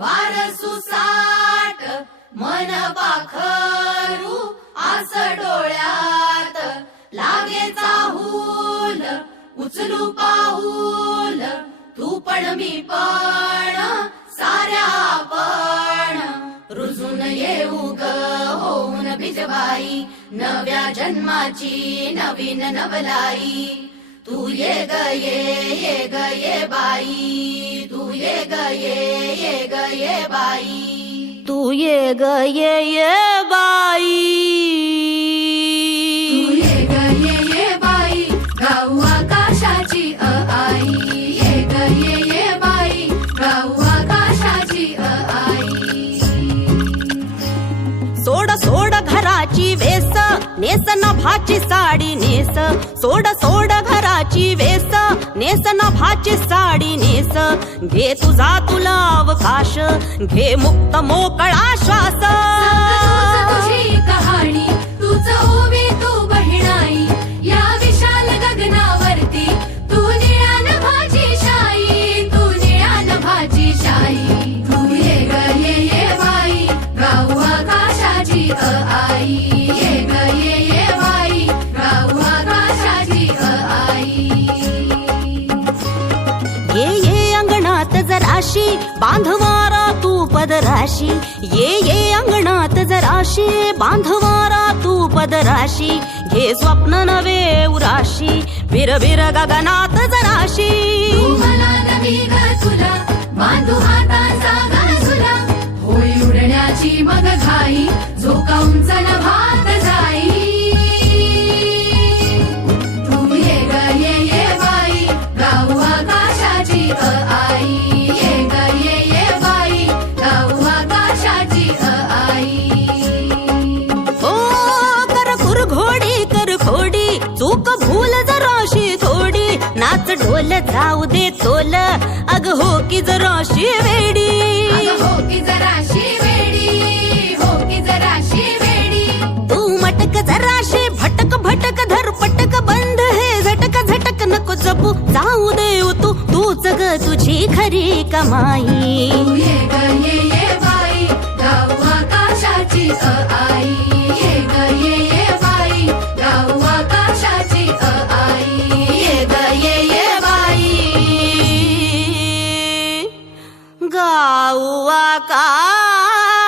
वारसू साठ मन पाखरू आस डोळ्यात लागे चाहूल उचलू पाऊल तू पण मी पण साऱ्या आपण रुजून येऊ ग होऊन बिजबाई नव्या जन्माची नवीन नवलाई तू ये ग ये ग ये बाई तू ये ग ये बाई तू ये ग ये बाई तू ये बाई गाऊ आकाशाची आई ये ग ये बाई गाऊ आकाशाची आई सोड सोड घराची वेस नेस नभाची साडी नेस सोड सोड घराची वेस नेस नभाची साडी नेस घे तुझा तुला अवकाश घे मुक्त मोकळा श्वास तुझी कहाणी तूच उभी तू बहिणाई या विशाल गगनावरती तू निळ्या नभाची शाई तू निळ्या नभाची शाई तू ये ग ये बाई गाऊ आकाशाची आई ये ग ये बाई गाऊ आकाशाची आई ये अंगणात जराशी बांधवारा तू पदराशी ये अंगणात जराशी बांधवारा तू पदराशी घे स्वप्न नवे उराशी बिर गगनात जराशी तू मला नवी ग तुला बांधू हाताचा गणसुला होई उडण्याची मग घाई झोकावून नभात जाई तू ये ग ये बाई गाऊ आकाशाची आई ये ग ये बाई गाऊ आकाशाची आई ओ कर घोडी कर खोडी चूक भूल जराशी थोडी नाच ढोल जाऊ दे तोल अग हो की जराशी वेडी अगं हो की जराशी वेडी हो की जराशी वेडी तू मटक जराशी भटक भटक धर पटक बंद हे झटक झटक नको जपू जाऊ दे तू तूच ग तुझी खरी कमाई तू ये ग ये बाई गाऊ आकाशाची आई ये ग ये बाई गाऊ आकाशाची आई ये ग ये बाई गाऊ आकाशाची